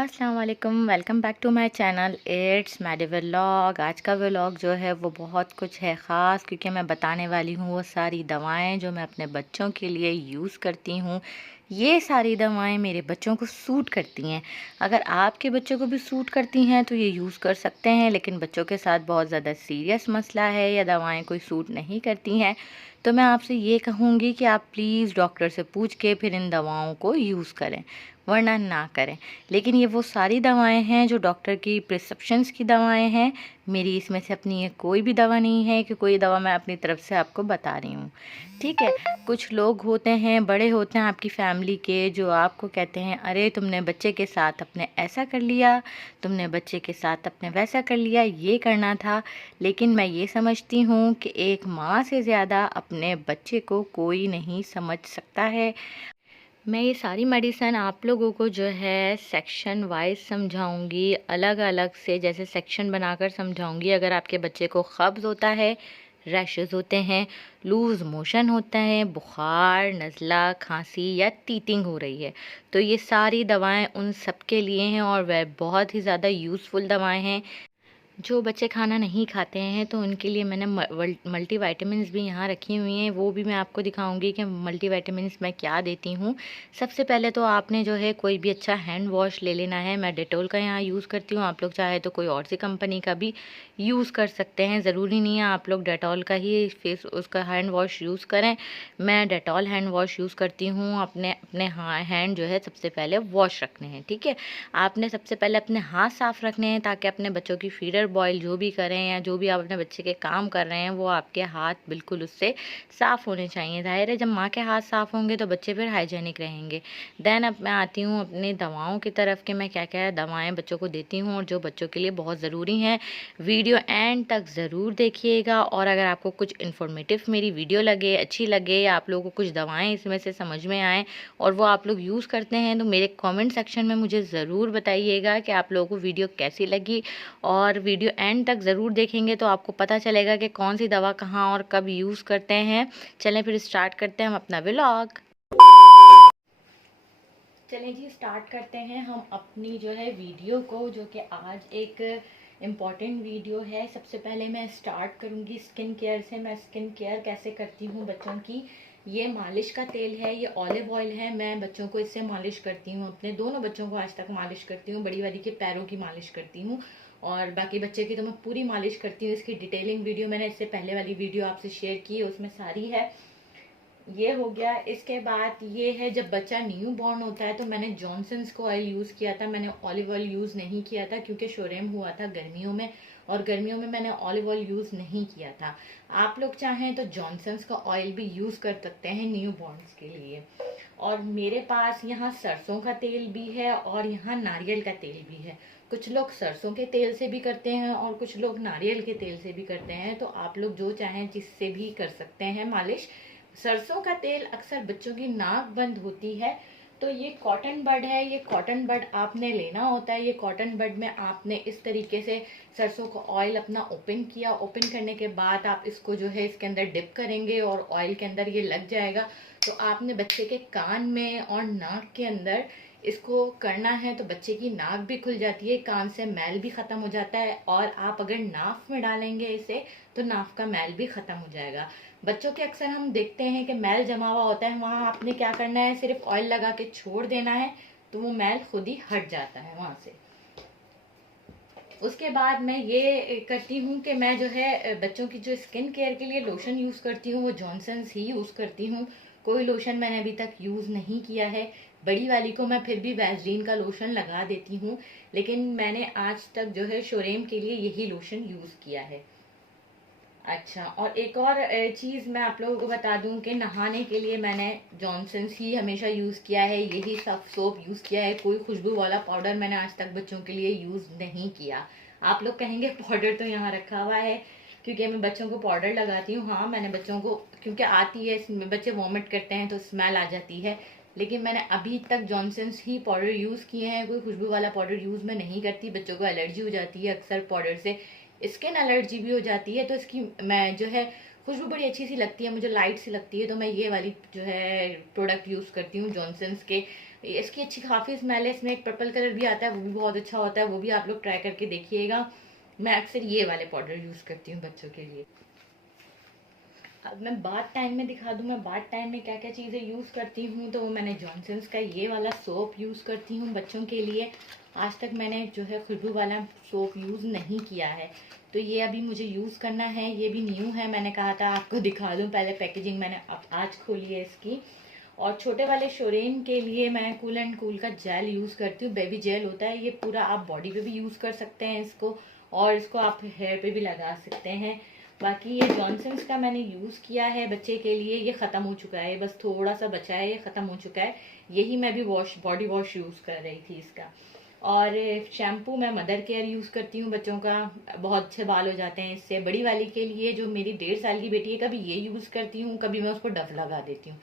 अस्सलाम वालेकुम, welcome back to my channel it's Maddy vlog. आज का व्लॉग जो है वो बहुत कुछ है ख़ास, क्योंकि मैं बताने वाली हूँ वो सारी दवाएं जो मैं अपने बच्चों के लिए यूज़ करती हूँ। ये सारी दवाएं मेरे बच्चों को सूट करती हैं। अगर आपके बच्चों को भी सूट करती हैं तो ये यूज़ कर सकते हैं, लेकिन बच्चों के साथ बहुत ज़्यादा सीरियस मसला है या दवाएँ कोई सूट नहीं करती हैं तो मैं आपसे ये कहूँगी कि आप प्लीज़ डॉक्टर से पूछ के फिर इन दवाओं को यूज़ करें, वरना ना करें। लेकिन ये वो सारी दवाएं हैं जो डॉक्टर की प्रिस्क्रिप्शंस की दवाएं हैं। मेरी इसमें से अपनी ये कोई भी दवा नहीं है कि कोई दवा मैं अपनी तरफ से आपको बता रही हूँ, ठीक है। कुछ लोग होते हैं, बड़े होते हैं आपकी फैमिली के, जो आपको कहते हैं अरे तुमने बच्चे के साथ अपने ऐसा कर लिया, तुमने बच्चे के साथ अपने वैसा कर लिया, ये करना था। लेकिन मैं ये समझती हूँ कि एक माँ से ज़्यादा अपने बच्चे को कोई नहीं समझ सकता है। मैं ये सारी मेडिसिन आप लोगों को जो है सेक्शन वाइज समझाऊंगी, अलग अलग से जैसे सेक्शन बनाकर समझाऊंगी। अगर आपके बच्चे को कब्ज़ होता है, रैशेस होते हैं, लूज़ मोशन होता है, बुखार, नज़ला, खांसी या टीथिंग हो रही है, तो ये सारी दवाएं उन सब के लिए हैं और वह बहुत ही ज़्यादा यूज़फुल दवाएं हैं। जो बच्चे खाना नहीं खाते हैं तो उनके लिए मैंने मल्टीविटामिन्स भी यहाँ रखी हुई हैं, वो भी मैं आपको दिखाऊंगी कि मल्टीविटामिन्स मैं क्या देती हूँ। सबसे पहले तो आपने जो है कोई भी अच्छा हैंड वॉश ले लेना है। मैं डेटोल का यहाँ यूज़ करती हूँ, आप लोग चाहे तो कोई और सी कंपनी का भी यूज़ कर सकते हैं, ज़रूरी नहीं है आप लोग डेटोल का ही फेस उसका हैंड वॉश यूज़ करें। मैं डेटोल हैंड वॉश यूज़ करती हूँ। अपने अपने हैंड जो है सबसे पहले वॉश रखने हैं, ठीक है। आपने सबसे पहले अपने हाथ साफ़ रखने हैं ताकि अपने बच्चों की फीडर बॉयल जो भी करें या जो भी आप अपने बच्चे के काम कर रहे हैं वो आपके हाथ बिल्कुल उससे साफ़ होने चाहिए। ज़ाहिर है जब माँ के हाथ साफ़ होंगे तो बच्चे फिर हाइजेनिक रहेंगे। देन अब मैं आती हूँ अपनी दवाओं की तरफ कि मैं क्या क्या दवाएं बच्चों को देती हूँ और जो बच्चों के लिए बहुत ज़रूरी हैं। वीडियो एंड तक ज़रूर देखिएगा, और अगर आपको कुछ इन्फॉर्मेटिव मेरी वीडियो लगे, अच्छी लगे, या आप लोगों को कुछ दवाएँ इसमें से समझ में आएँ और वो आप लोग यूज़ करते हैं तो मेरे कमेंट सेक्शन में मुझे ज़रूर बताइएगा कि आप लोगों को वीडियो कैसी लगी। और वीडियो एंड तक ज़रूर देखेंगे तो आपको पता चलेगा कि कौन सी दवा कहाँ और कब यूज़ करते हैं। चलें फिर स्टार्ट करते हैं हम अपना व्लॉग। चलें जी, स्टार्ट करते हैं हम अपनी जो है वीडियो को, जो कि आज एक इम्पॉर्टेंट वीडियो है। सबसे पहले मैं स्टार्ट करूँगी स्किन केयर से। मैं स्किन केयर कैसे करती हूँ बच्चों की। ये मालिश का तेल है, ये ऑलिव ऑयल है। मैं बच्चों को इससे मालिश करती हूँ, अपने दोनों बच्चों को आज तक मालिश करती हूँ। बड़ी वाली के पैरों की मालिश करती हूँ और बाकी बच्चे की तो मैं पूरी मालिश करती हूँ। इसकी डिटेलिंग वीडियो मैंने इससे पहले वाली वीडियो आपसे शेयर की है, उसमें सारी है। ये हो गया। इसके बाद ये है, जब बच्चा न्यू बॉर्न होता है तो मैंने जॉनसन्स को ऑयल यूज़ किया था। मैंने ऑलिव ऑयल यूज़ नहीं किया था क्योंकि शोरेम हुआ था गर्मियों में, और गर्मियों में मैंने ऑलिव ऑयल यूज़ नहीं किया था। आप लोग चाहें तो जॉनसन्स का ऑयल भी यूज़ कर सकते हैं न्यू बॉर्न्स के लिए। और मेरे पास यहाँ सरसों का तेल भी है और यहाँ नारियल का तेल भी है। कुछ लोग सरसों के तेल से भी करते हैं और कुछ लोग नारियल के तेल से भी करते हैं, तो आप लोग जो चाहें जिससे भी कर सकते हैं मालिश। सरसों का तेल अक्सर बच्चों की नाक बंद होती है, तो ये कॉटन बड है। ये कॉटन बड आपने लेना होता है। ये कॉटन बड में आपने इस तरीके से सरसों का ऑयल अपना ओपन किया। ओपन करने के बाद आप इसको जो है इसके अंदर डिप करेंगे और ऑयल के अंदर ये लग जाएगा। तो आपने बच्चे के कान में और नाक के अंदर इसको करना है, तो बच्चे की नाक भी खुल जाती है, कान से मैल भी खत्म हो जाता है। और आप अगर नाक में डालेंगे इसे तो नाक का मैल भी खत्म हो जाएगा। बच्चों के अक्सर हम देखते हैं कि मैल जमा हुआ होता है, वहां आपने क्या करना है, सिर्फ ऑयल लगा के छोड़ देना है तो वो मैल खुद ही हट जाता है वहां से। उसके बाद मैं ये करती हूँ कि मैं जो है बच्चों की जो स्किन केयर के लिए लोशन यूज़ करती हूँ वो जॉनसन्स ही यूज़ करती हूँ। कोई लोशन मैंने अभी तक यूज़ नहीं किया है। बड़ी वाली को मैं फिर भी वैसलीन का लोशन लगा देती हूँ, लेकिन मैंने आज तक जो है शोरेम के लिए यही लोशन यूज़ किया है। अच्छा, और एक और चीज़ मैं आप लोगों को बता दूं कि नहाने के लिए मैंने जॉनसन्स ही हमेशा यूज़ किया है, यही सब सोप यूज़ किया है। कोई खुशबू वाला पाउडर मैंने आज तक बच्चों के लिए यूज़ नहीं किया। आप लोग कहेंगे पाउडर तो यहाँ रखा हुआ है, क्योंकि मैं बच्चों को पाउडर लगाती हूँ। हाँ, मैंने बच्चों को, क्योंकि आती है, बच्चे वॉमिट करते हैं तो स्मेल आ जाती है, लेकिन मैंने अभी तक जॉनसन्स ही पाउडर यूज़ किए हैं। कोई खुशबू वाला पाउडर यूज़ मैं नहीं करती। बच्चों को एलर्जी हो जाती है अक्सर पाउडर से, स्किन एलर्जी भी हो जाती है, तो इसकी मैं जो है खुशबू बड़ी अच्छी सी लगती है, मुझे लाइट सी लगती है, तो मैं ये वाली जो है प्रोडक्ट यूज़ करती हूँ जॉनसन्स के। इसकी अच्छी काफ़ी स्मेल है, इसमें एक पर्पल कलर भी आता है, वो भी बहुत अच्छा होता है, वो भी आप लोग ट्राई करके देखिएगा। मैं अक्सर ये वाले पाउडर यूज़ करती हूँ बच्चों के लिए। अब मैं बाथ टाइम में दिखा दूँ, मैं बाथ टाइम में क्या क्या चीज़ें यूज़ करती हूँ। तो मैंने जॉनसन्स का ये वाला सोप यूज़ करती हूँ बच्चों के लिए। आज तक मैंने जो है खुशबू वाला सोप यूज़ नहीं किया है, तो ये अभी मुझे यूज़ करना है। ये भी न्यू है, मैंने कहा था आपको दिखा दूँ, पहले पैकेजिंग मैंने अब आज खोली है इसकी। और छोटे वाले शोरेन के लिए मैं कूल एंड कूल का जेल यूज़ करती हूँ, बेबी जेल होता है ये, पूरा आप बॉडी पे भी यूज़ कर सकते हैं इसको, और इसको आप हेयर पे भी लगा सकते हैं। बाकी ये जॉनसन्स का मैंने यूज़ किया है बच्चे के लिए, ये ख़त्म हो चुका है, बस थोड़ा सा बचा है, ये ख़त्म हो चुका है। यही मैं भी बॉडी वॉश यूज़ कर रही थी इसका। और शैम्पू मैं मदर केयर यूज़ करती हूँ बच्चों का, बहुत अच्छे बाल हो जाते हैं इससे। बड़ी वाली के लिए जो मेरी 1.5 साल की बेटी है, कभी ये यूज़ करती हूँ, कभी मैं उसको डव लगा देती हूँ।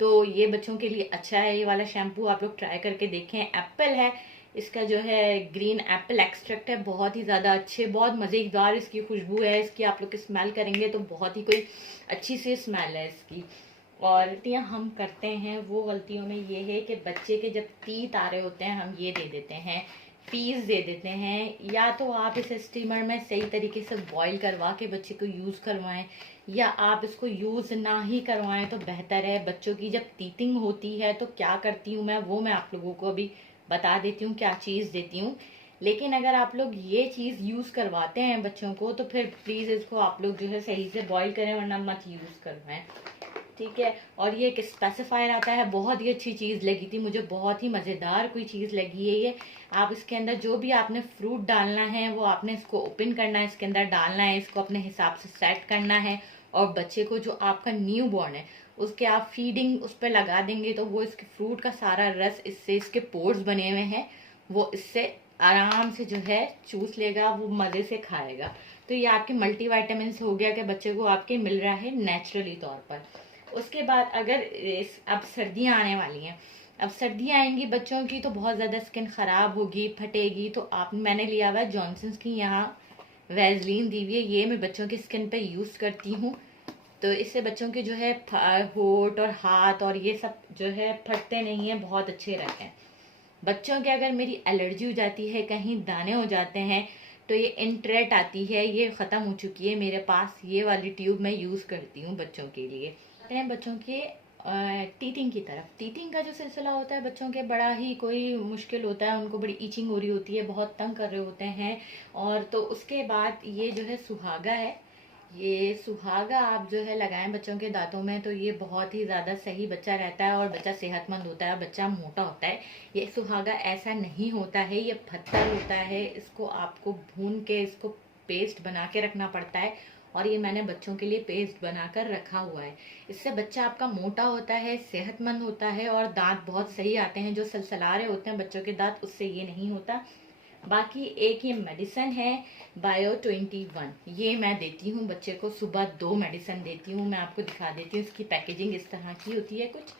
तो ये बच्चों के लिए अच्छा है, ये वाला शैम्पू आप लोग ट्राई करके देखें। एप्पल है इसका, जो है ग्रीन एप्पल एक्सट्रैक्ट है, बहुत ही ज़्यादा अच्छे, बहुत मज़ेदार इसकी खुशबू है इसकी। आप लोग स्मेल करेंगे तो बहुत ही कोई अच्छी सी स्मेल है इसकी। और गलतियाँ हम करते हैं, वो गलतियों में ये है कि बच्चे के जब तीत आ रहे होते हैं हम ये दे देते हैं, पीस दे देते हैं। या तो आप इसे स्टीमर में सही तरीके से बॉईल करवा के बच्चे को यूज़ करवाएं, या आप इसको यूज़ ना ही करवाएं तो बेहतर है। बच्चों की जब टीथिंग होती है तो क्या करती हूँ मैं, वो मैं आप लोगों को अभी बता देती हूँ क्या चीज़ देती हूँ। लेकिन अगर आप लोग ये चीज़ यूज़ करवाते हैं बच्चों को तो फिर प्लीज़ इसको आप लोग जो है सही से बॉईल करें, वरना मत यूज़ करवाएं, ठीक है। और ये एक स्पेसिफायर आता है, बहुत ही अच्छी चीज़ लगी थी मुझे, बहुत ही मज़ेदार कोई चीज़ लगी है ये। आप इसके अंदर जो भी आपने फ्रूट डालना है वो आपने इसको ओपन करना है, इसके अंदर डालना है, इसको अपने हिसाब से सेट करना है। और बच्चे को जो आपका न्यू बॉर्न है उसके आप फीडिंग उस पर लगा देंगे तो वो इसके फ्रूट का सारा रस, इससे इसके पोर्स बने हुए हैं, वो इससे आराम से जो है चूस लेगा, वो मज़े से खाएगा। तो ये आपके मल्टीविटामिन हो गया कि बच्चे को आपके मिल रहा है नेचुरली तौर पर। उसके बाद अगर अब सर्दियाँ आने वाली हैं, अब सर्दियाँ आएंगी बच्चों की तो बहुत ज़्यादा स्किन ख़राब होगी, फटेगी, तो आप मैंने लिया हुआ है जॉनसन्स की यहाँ वैसलीन दी हुई है, ये मैं बच्चों की स्किन पे यूज़ करती हूँ। तो इससे बच्चों के जो है होंठ और हाथ और ये सब जो है फटते नहीं हैं, बहुत अच्छे रहते हैं। बच्चों के अगर मेरी एलर्जी हो जाती है, कहीं दाने हो जाते हैं, तो ये इंट्रेट आती है, ये ख़त्म हो चुकी है मेरे पास, ये वाली ट्यूब मैं यूज़ करती हूँ बच्चों के लिए। आते हैं बच्चों के टीथिंग की तरफ। टीथिंग का जो सिलसिला होता है बच्चों के, बड़ा ही कोई मुश्किल होता है, उनको बड़ी ईचिंग हो रही होती है, बहुत तंग कर रहे होते हैं। और तो उसके बाद ये जो है सुहागा है, ये सुहागा आप जो है लगाएं बच्चों के दांतों में तो ये बहुत ही ज़्यादा सही, बच्चा रहता है और बच्चा सेहतमंद होता है, बच्चा मोटा होता है। ये सुहागा ऐसा नहीं होता है, ये पत्थर होता है, इसको आपको भून के इसको पेस्ट बना के रखना पड़ता है। और ये मैंने बच्चों के लिए पेस्ट बनाकर रखा हुआ है। इससे बच्चा आपका मोटा होता है, सेहतमंद होता है और दांत बहुत सही आते हैं। जो सलसला रहे होते हैं बच्चों के दांत, उससे ये नहीं होता। बाकी एक ये मेडिसिन है बायो 21, ये मैं देती हूँ बच्चे को, सुबह 2 मेडिसिन देती हूँ। मैं आपको दिखा देती हूँ, इसकी पैकेजिंग इस तरह की होती है कुछ,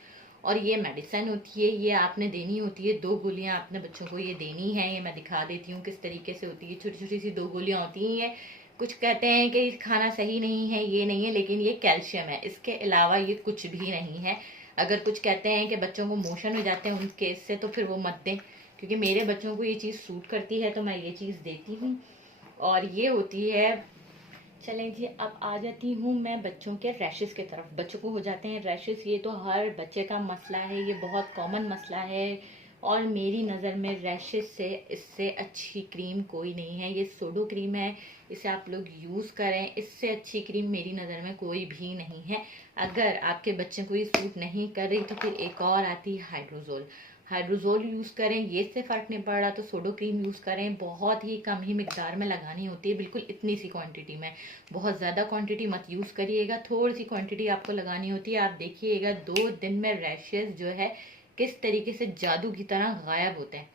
और ये मेडिसिन होती है, ये आपने देनी होती है। 2 गोलियाँ आपने बच्चों को ये देनी है, ये मैं दिखा देती हूँ किस तरीके से होती है। छोटी छोटी सी 2 गोलियाँ होती हैं। कुछ कहते हैं कि खाना सही नहीं है, ये नहीं है, लेकिन ये कैल्शियम है, इसके अलावा ये कुछ भी नहीं है। अगर कुछ कहते हैं कि बच्चों को मोशन हो जाते हैं उनके इससे, तो फिर वो मत दें, क्योंकि मेरे बच्चों को ये चीज़ सूट करती है तो मैं ये चीज़ देती हूँ। और ये होती है। चलें जी, अब आ जाती हूँ मैं बच्चों के रैशेस की तरफ। बच्चों को हो जाते हैं रैशेस, ये तो हर बच्चे का मसला है, ये बहुत कॉमन मसला है। और मेरी नज़र में रैशेस से इससे अच्छी क्रीम कोई नहीं है, ये सोडो क्रीम है, इसे आप लोग यूज़ करें। इससे अच्छी क्रीम मेरी नज़र में कोई भी नहीं है। अगर आपके बच्चे को ये सूट नहीं कर रही तो फिर एक और आती है हाइड्रोजोल। हाइड्रोजोल यूज़ करें, ये से फ़र्क नहीं पड़ रहा तो सोडो क्रीम यूज़ करें। बहुत ही कम ही मिकदार में लगानी होती है, बिल्कुल इतनी सी क्वांटिटी में, बहुत ज़्यादा क्वांटिटी मत यूज़ करिएगा, थोड़ी सी क्वांटिटी आपको लगानी होती है। आप देखिएगा 2 दिन में रैशेस जो है किस तरीके से जादू की तरह गायब होते हैं।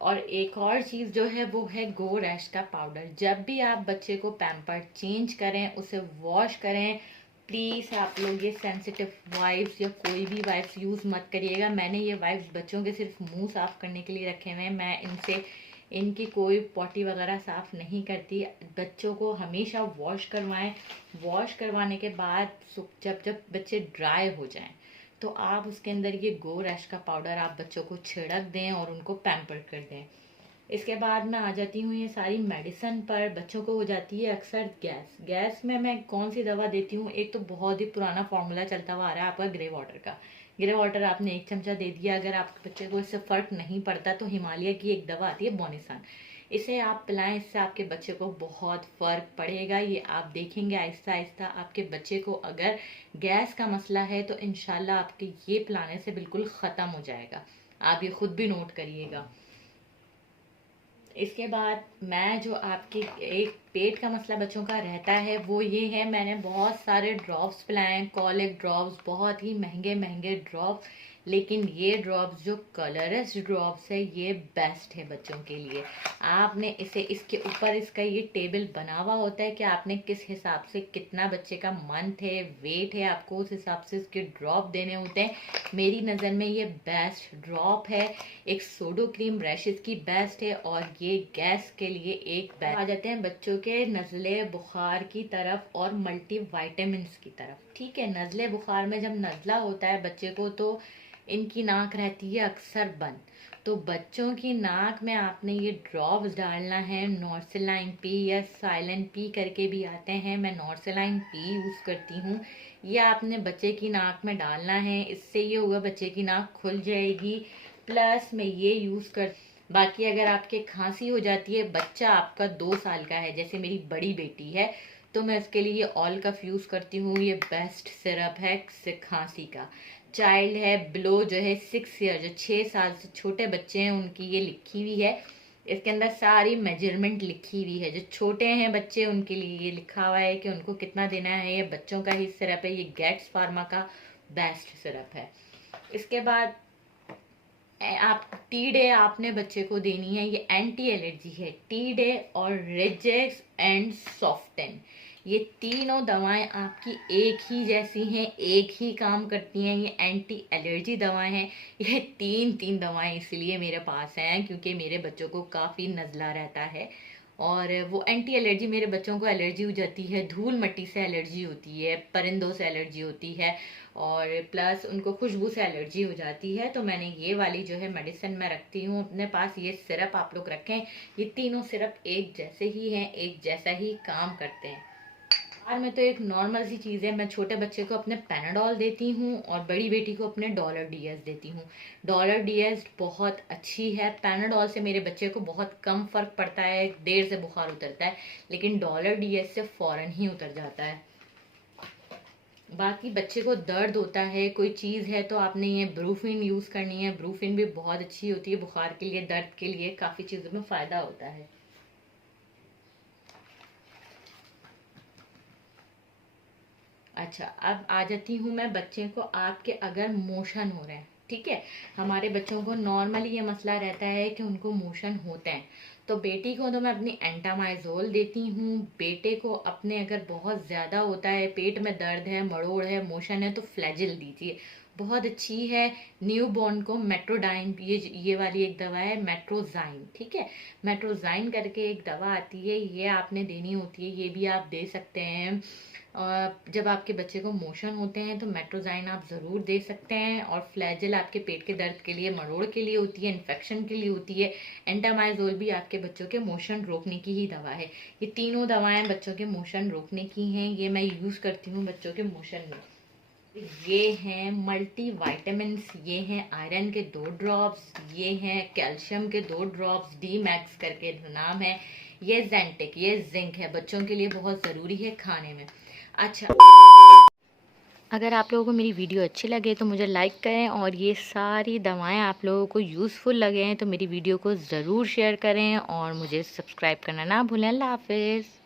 और एक और चीज़ जो है वो है गो रैश का पाउडर। जब भी आप बच्चे को पैम्पर चेंज करें, उसे वॉश करें, प्लीज़ आप लोग ये सेंसिटिव वाइप्स या कोई भी वाइप्स यूज़ मत करिएगा। मैंने ये वाइप्स बच्चों के सिर्फ मुंह साफ़ करने के लिए रखे हुए हैं, मैं इनसे इनकी कोई पॉटी वगैरह साफ़ नहीं करती। बच्चों को हमेशा वॉश करवाएं। वॉश करवाने के बाद जब जब बच्चे ड्राई हो जाएं तो आप उसके अंदर ये गो रैश का पाउडर आप बच्चों को छिड़क दें और उनको पैम्पर कर दें। इसके बाद मैं आ जाती हूँ ये सारी मेडिसिन पर। बच्चों को हो जाती है अक्सर गैस। गैस में मैं कौन सी दवा देती हूँ, एक तो बहुत ही पुराना फॉर्मूला चलता हुआ आ रहा है आपका ग्रे वाटर का। ग्रे वाटर आपने 1 चमचा दे दिया, अगर आपके बच्चे को इससे फर्क नहीं पड़ता तो हिमालय की एक दवा आती है बोनिसान, इसे आप पिलाएं। इससे आपके बच्चे को बहुत फर्क पड़ेगा। ये आप देखेंगे आहिस्ता आहिस्ता आपके बच्चे को अगर गैस का मसला है तो इंशाल्लाह आपके ये पिलाने से बिल्कुल ख़त्म हो जाएगा। आप ये खुद भी नोट करिएगा। इसके बाद मैं जो आपकी एक पेट का मसला बच्चों का रहता है वो ये है, मैंने बहुत सारे ड्रॉप्स पिलाए हैं, कॉलिक ड्रॉप्स, बहुत ही महंगे महंगे ड्रॉप्स, लेकिन ये ड्रॉप्स जो कलरस ड्रॉप्स है ये बेस्ट है बच्चों के लिए। आपने इसे इसके ऊपर इसका ये टेबल बना हुआ होता है कि आपने किस हिसाब से कितना बच्चे का मंथ है, वेट है, आपको उस हिसाब से इसके ड्रॉप देने होते हैं। मेरी नज़र में ये बेस्ट ड्रॉप है। एक सोडो क्रीम रैशेस की बेस्ट है और ये गैस के लिए एक बेस्ट। आ जाते हैं बच्चों के नज़ले बुखार की तरफ और मल्टी वाइटामिन्स की तरफ। ठीक है, नज़ले बुखार में जब नज़ला होता है बच्चे को तो इनकी नाक रहती है अक्सर बंद, तो बच्चों की नाक में आपने ये ड्रॉप्स डालना है। नॉर्सिलाइन पी या साइलेंट पी करके भी आते हैं, मैं नॉर्सिलाइन पी यूज़ करती हूँ। ये आपने बच्चे की नाक में डालना है, इससे ये होगा बच्चे की नाक खुल जाएगी। प्लस मैं ये यूज़ कर बाकी अगर आपके खांसी हो जाती है, बच्चा आपका 2 साल का है जैसे मेरी बड़ी बेटी है, तो मैं उसके लिए ऑल कफ यूज़ करती हूँ। ये बेस्ट सिरप है खांसी का। चाइल्ड है बिलो जो है 6 ईयर, जो 6 साल से छोटे बच्चे हैं उनकी ये लिखी हुई है। इसके अंदर सारी मेजरमेंट लिखी हुई है। जो छोटे हैं बच्चे उनके लिए ये लिखा हुआ है कि उनको कितना देना है। ये बच्चों का ही सिरप है, ये गेट्स फार्मा का बेस्ट सिरप है। इसके बाद आप टी डे आपने बच्चे को देनी है, ये एंटी एलर्जी है। टी डे और रिजेक्स एंड सॉफ्टन, ये तीनों दवाएं आपकी एक ही जैसी हैं, एक ही काम करती हैं। ये एंटी एलर्जी दवाएं हैं। ये तीन दवाएं इसलिए मेरे पास हैं क्योंकि मेरे बच्चों को काफ़ी नज़ला रहता है और वो एंटी एलर्जी, मेरे बच्चों को एलर्जी हो जाती है, धूल मिट्टी से एलर्जी होती है, परिंदों से एलर्जी होती है और प्लस उनको खुशबू से एलर्जी हो जाती है। तो मैंने ये वाली जो है मेडिसिन मैं रखती हूँ अपने पास। ये सिरप आप लोग रखें, ये तीनों सिरप एक जैसे ही हैं, एक जैसा ही काम करते हैं। और मैं तो एक नॉर्मल सी चीज़ है, मैं छोटे बच्चे को अपने पैनाडॉल देती हूँ और बड़ी बेटी को अपने डॉलर डीएस देती हूँ। डॉलर डीएस बहुत अच्छी है। पैनाडॉल से मेरे बच्चे को बहुत कम फर्क पड़ता है, देर से बुखार उतरता है, लेकिन डॉलर डीएस से फौरन ही उतर जाता है। बाकी बच्चे को दर्द होता है, कोई चीज़ है, तो आपने ये ब्रूफिन यूज़ करनी है। ब्रूफिन भी बहुत अच्छी होती है बुखार के लिए, दर्द के लिए, काफ़ी चीज़ों में फ़ायदा होता है। अच्छा, अब आ जाती हूँ मैं बच्चे को, आपके अगर मोशन हो रहे हैं, ठीक है, हमारे बच्चों को नॉर्मली ये मसला रहता है कि उनको मोशन होते हैं, तो बेटी को तो मैं अपनी एंटामाइजोल देती हूँ। बेटे को अपने अगर बहुत ज़्यादा होता है, पेट में दर्द है, मरोड़ है, मोशन है, तो फ्लैजिल दीजिए, बहुत अच्छी है। न्यू बॉर्न को मेट्रोडाइन, ये वाली एक दवा है मेट्रोजाइन, ठीक है, मेट्रोजाइन करके एक दवा आती है, ये आपने देनी होती है, ये भी आप दे सकते हैं। जब आपके बच्चे को मोशन होते हैं तो मेट्रोजाइन आप ज़रूर दे सकते हैं। और फ्लैजिल आपके पेट के दर्द के लिए, मरोड़ के लिए होती है, इन्फेक्शन के लिए होती है। एंटामाइजोल भी आपके बच्चों के मोशन रोकने की ही दवा है। ये तीनों दवाएं बच्चों के मोशन रोकने की हैं, ये मैं यूज़ करती हूँ बच्चों के मोशन में। ये हैं मल्टी वाइटामिन्स, ये हैं आयरन के 2 ड्रॉप्स, ये हैं कैल्शियम के 2 ड्रॉप्स, डी मैक्स करके नाम है। ये जेंटिक, ये जिंक है, बच्चों के लिए बहुत ज़रूरी है खाने में। अच्छा, अगर आप लोगों को मेरी वीडियो अच्छी लगे तो मुझे लाइक करें और ये सारी दवाएं आप लोगों को यूज़फुल लगे तो मेरी वीडियो को ज़रूर शेयर करें और मुझे सब्सक्राइब करना ना भूलें। अल्लाह हाफ़िज़।